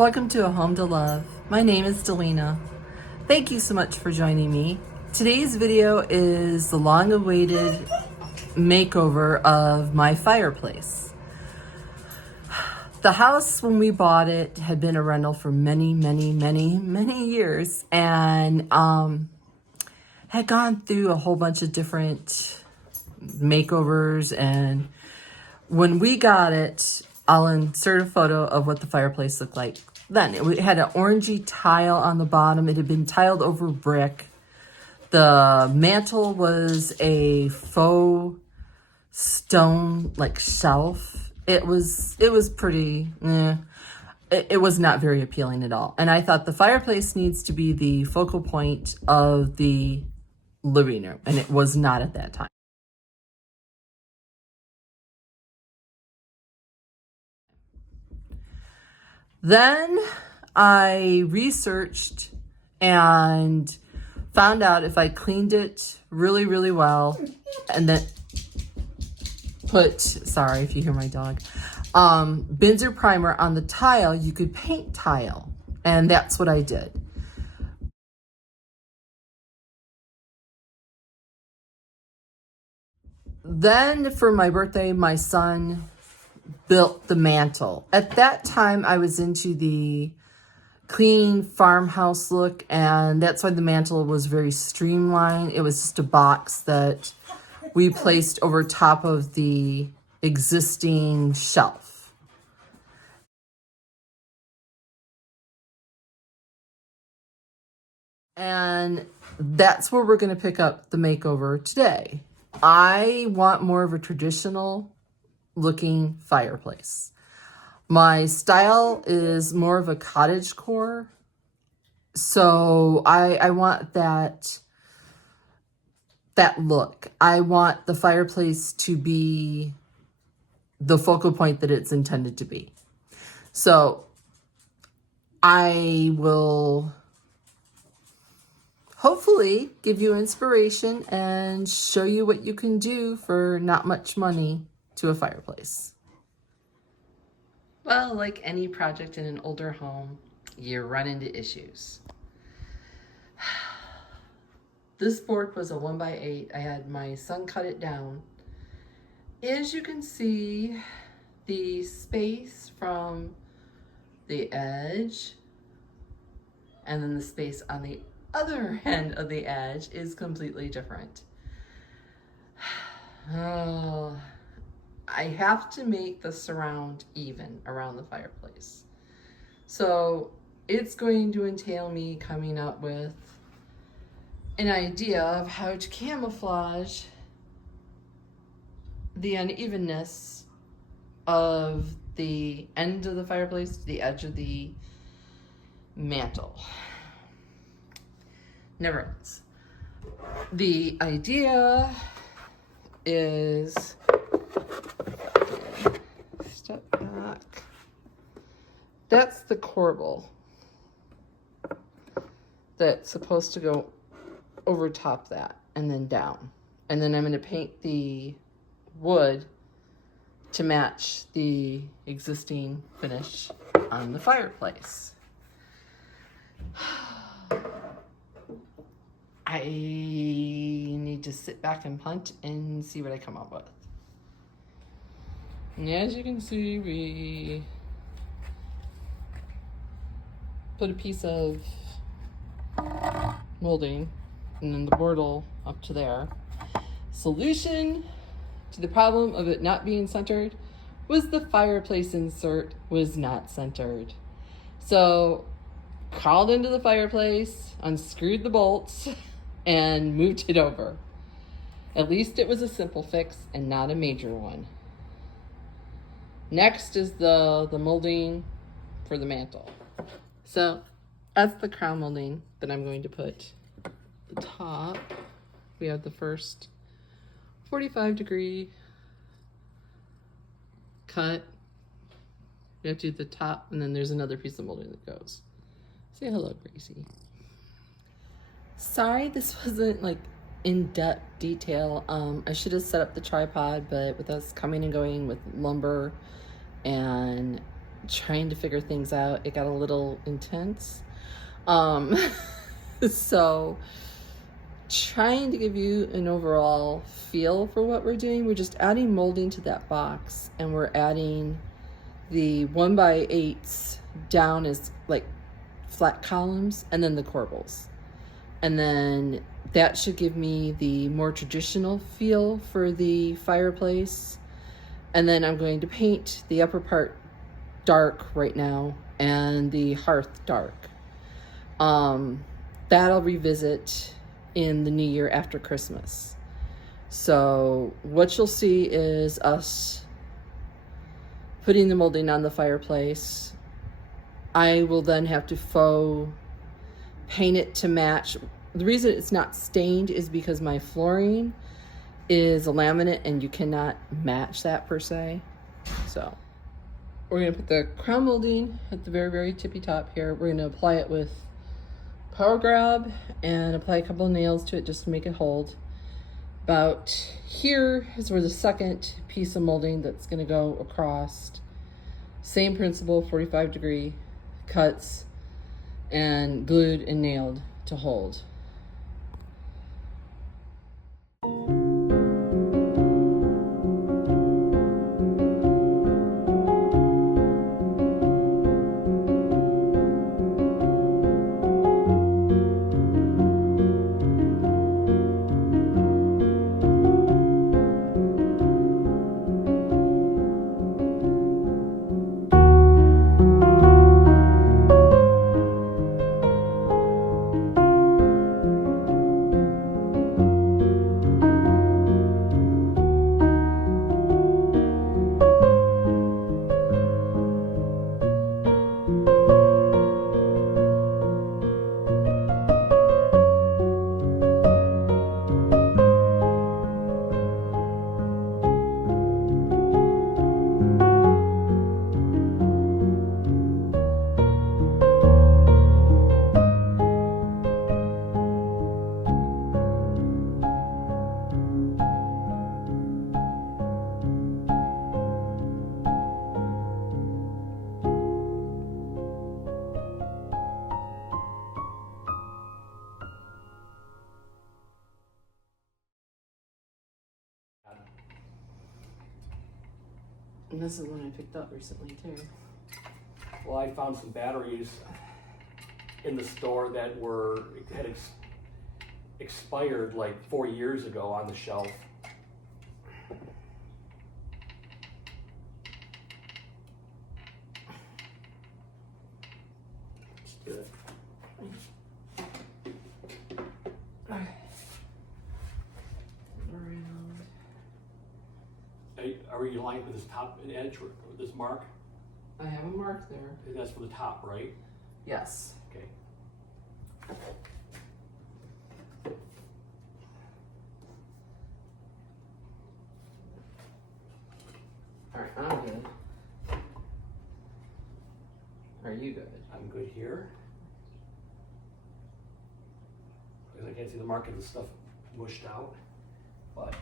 Welcome to A Home to Love. My name is Delina. Thank you so much for joining me. Today's video is the long-awaited makeover of my fireplace. The house, when we bought it, had been a rental for many years, and had gone through a whole bunch of different makeovers. And when we got it, I'll insert a photo of what the fireplace looked like then. It had an orangey tile on the bottom. It had been tiled over brick. The mantle was a faux stone, like, shelf. It was pretty, it was not very appealing at all. And I thought the fireplace needs to be the focal point of the living room, and it was not at that time. Then I researched and found out if I cleaned it really well and then put, sorry if you hear my dog, Binzer primer on the tile, you could paint tile. And that's what I did. Then for my birthday, my son built the mantle. At that time, I was into the clean farmhouse look, and that's why the mantle was very streamlined. It was just a box that we placed over top of the existing shelf. And that's where we're going to pick up the makeover today. I want more of a traditional looking fireplace. My style is more of a cottagecore, so I want that look. I want the fireplace to be the focal point that it's intended to be. So I will hopefully give you inspiration and show you what you can do for not much money to a fireplace. Well, like any project in an older home, you run into issues. This board was a 1x8. I had my son cut it down. As you can see, the space from the edge and then the space on the other end of the edge is completely different. Oh, I have to make the surround even around the fireplace. So it's going to entail me coming up with an idea of how to camouflage the unevenness of the end of the fireplace to the edge of the mantle. Never ends. The idea is, step back, that's the corbel that's supposed to go over top that and then down. And then I'm going to paint the wood to match the existing finish on the fireplace. I need to sit back and punt and see what I come up with. And as you can see, we put a piece of molding and then the bordle up to there. Solution to the problem of it not being centered was the fireplace insert was not centered. So crawled into the fireplace, unscrewed the bolts, and moved it over. At least it was a simple fix and not a major one. Next is the molding for the mantle. So that's the crown molding that I'm going to put the top. We have the first 45-degree cut. We have to do the top, and then there's another piece of molding that goes. Say hello, Gracie. Sorry this wasn't like in-depth detail. I should have set up the tripod, but with us coming and going with lumber and trying to figure things out. It got a little intense. So trying to give you an overall feel for what we're doing. We're just adding molding to that box, and we're adding the 1x8s down as like flat columns, and then the corbels. And then that should give me the more traditional feel for the fireplace. And then I'm going to paint the upper part dark right now and the hearth dark. That I'll revisit in the new year after Christmas. So what you'll see is us putting the molding on the fireplace. I will then have to faux paint it to match. The reason it's not stained is because my flooring is a laminate and you cannot match that per se. So we're gonna put the crown molding at the very, very tippy top here. We're gonna apply it with power grab and apply a couple of nails to it just to make it hold. About here is where the second piece of molding that's gonna go across. Same principle, 45-degree cuts and glued and nailed to hold. And this is one I picked up recently too. Well, I found some batteries in the store that had expired like 4 years ago on the shelf. Let's do it. Are you lined with this top and edge or this mark? I have a mark there. That's for the top, right? Yes. Okay. All right, I'm good. Are you good? I'm good here. Because I can't see the mark of the stuff mushed out, but.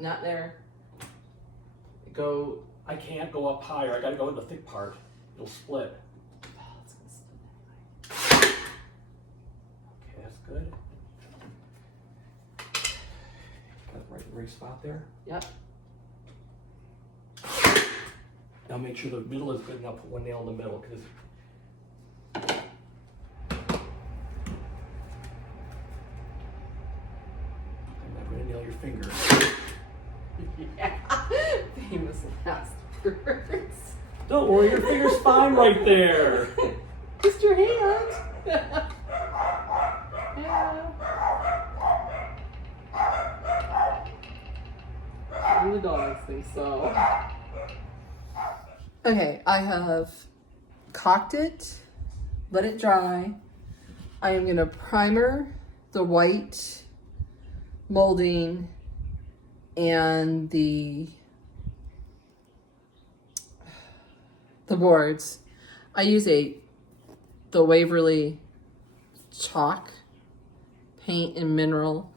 Not there. Go. I can't go up higher. I gotta go in the thick part. It'll split. Oh, it's gonna split anyway. Okay, that's good. Got the right spot there. Yep. Now make sure the middle is good enough. Put one nail in the middle, because I'm not going to nail your finger. Yeah. Famous last words. Don't worry, your finger's fine right there. Just your hand. Yeah. And the dogs think so. Okay, I have caulked it, let it dry. I am gonna primer the white molding and the boards. I use the Waverly chalk paint and mineral.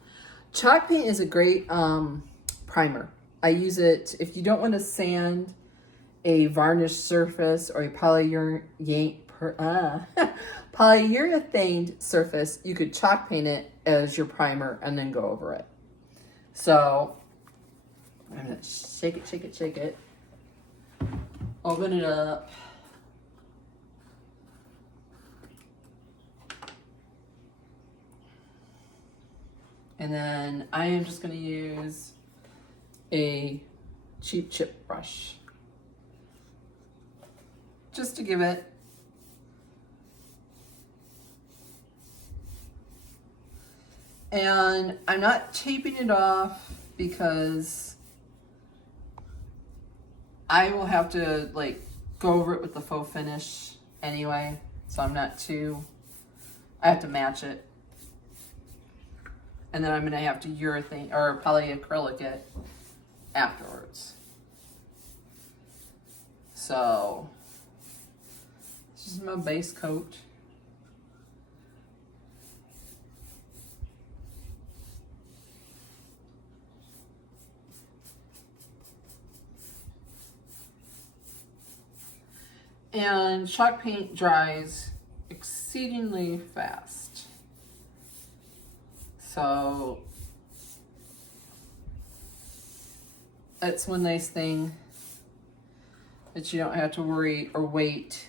Chalk paint is a great primer. I use it if you don't want to sand a varnished surface or a polyurethane surface. You could chalk paint it as your primer and then go over it. So I'm gonna shake it, shake it, shake it. Open it up. And then I am just going to use a cheap chip brush just to give it and I'm not taping it off because I will have to like go over it with the faux finish anyway, so I'm not too, I have to match it. And then I'm gonna have to urethane or polyacrylic it afterwards. So this is my base coat. And chalk paint dries exceedingly fast. So that's one nice thing that you don't have to worry or wait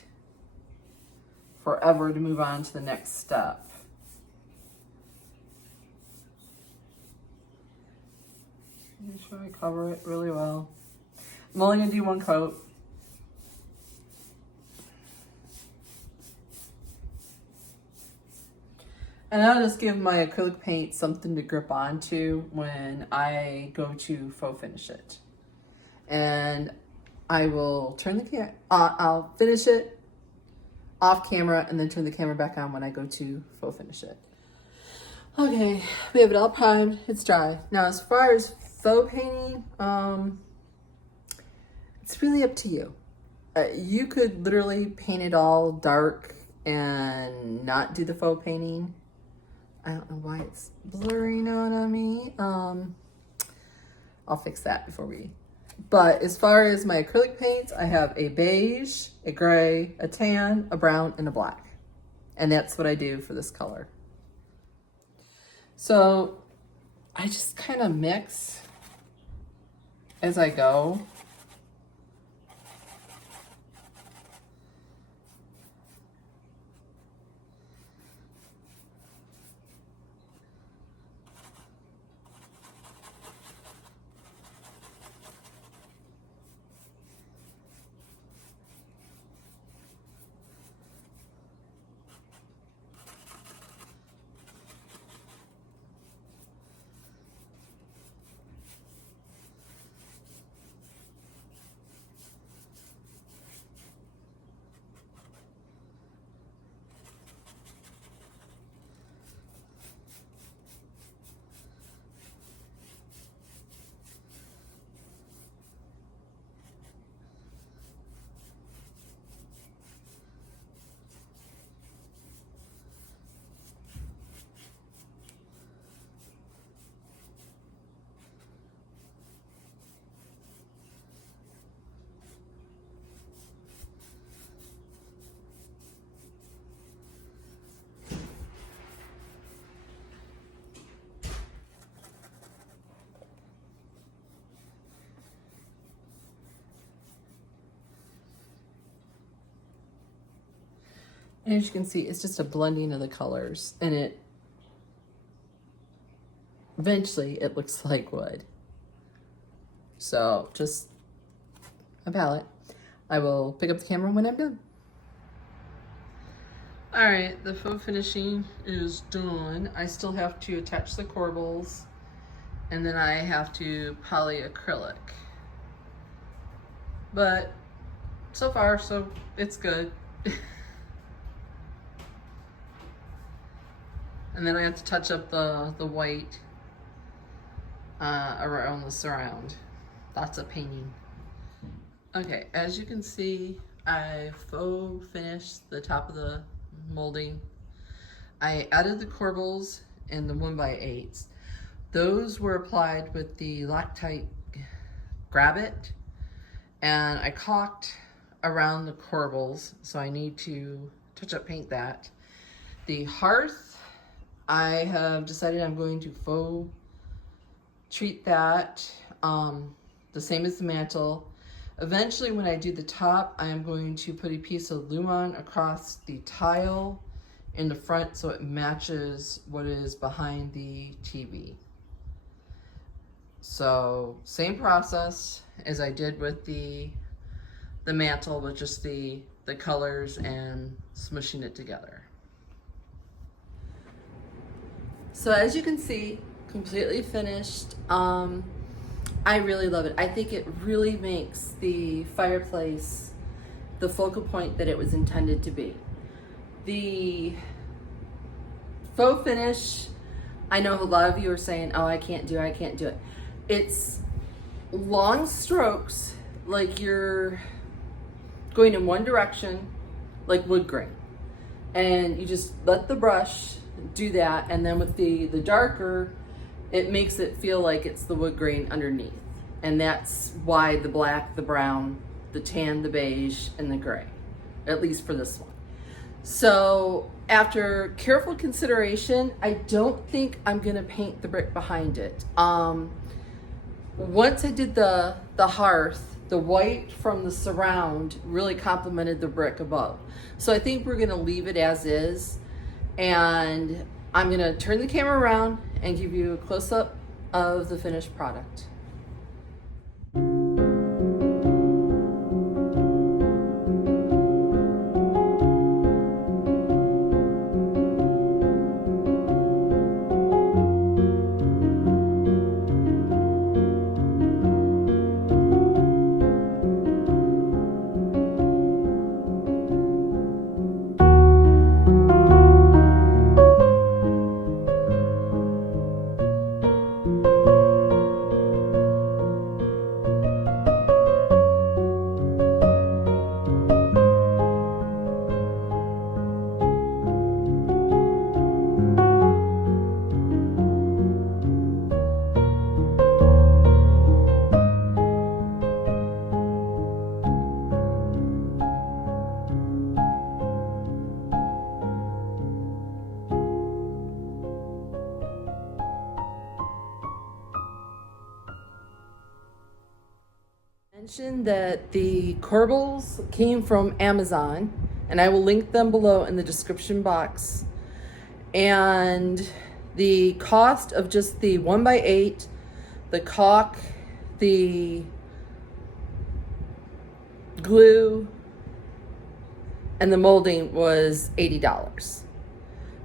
forever to move on to the next step. Make sure I cover it really well. I'm only gonna do one coat. And I'll just give my acrylic paint something to grip onto when I go to faux finish it. And I will turn the camera, I'll finish it off camera and then turn the camera back on when I go to faux finish it. Okay, we have it all primed, it's dry. Now as far as faux painting, it's really up to you. You could literally paint it all dark and not do the faux painting. I don't know why it's blurring out on me. I'll fix that before we. But as far as my acrylic paints, I have a beige, a gray, a tan, a brown, and a black. And that's what I do for this color. So I just kind of mix as I go. And as you can see, it's just a blending of the colors, and it eventually it looks like wood. So just a palette. I will pick up the camera when I'm done. All right, the faux finishing is done. I still have to attach the corbels, and then I have to polyacrylic. But so far, so it's good. And then I have to touch up the white around the surround. Lots of painting. Okay, as you can see, I faux finished the top of the molding. I added the corbels and the 1x8s, those were applied with the Loctite Grab It, and I caulked around the corbels, so I need to touch up paint that. The hearth, I have decided I'm going to faux treat that the same as the mantle. Eventually, when I do the top, I am going to put a piece of Lumon across the tile in the front so it matches what is behind the TV. So same process as I did with the mantle, with just the colors and smushing it together. So as you can see, completely finished. I really love it. I think it really makes the fireplace the focal point that it was intended to be. The faux finish, I know a lot of you are saying, oh, I can't do it. It's long strokes, like you're going in one direction, like wood grain. And you just let the brush do that, and then with the darker, it makes it feel like it's the wood grain underneath. And that's why the black, the brown, the tan, the beige, and the gray, at least for this one. So after careful consideration, I don't think I'm gonna paint the brick behind it. Once I did the hearth, the white from the surround really complemented the brick above. So I think we're gonna leave it as is, and I'm gonna turn the camera around and give you a close-up of the finished product. Mention that the corbels came from Amazon, and I will link them below in the description box. And the cost of just the 1x8, the caulk, the glue, and the molding was $80.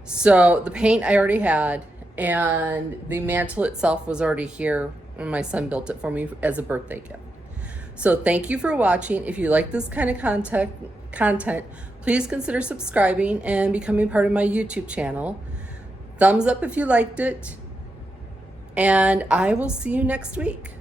So the paint I already had, and the mantle itself was already here when my son built it for me as a birthday gift. So thank you for watching. If you like this kind of content, please consider subscribing and becoming part of my YouTube channel. Thumbs up if you liked it, and I will see you next week.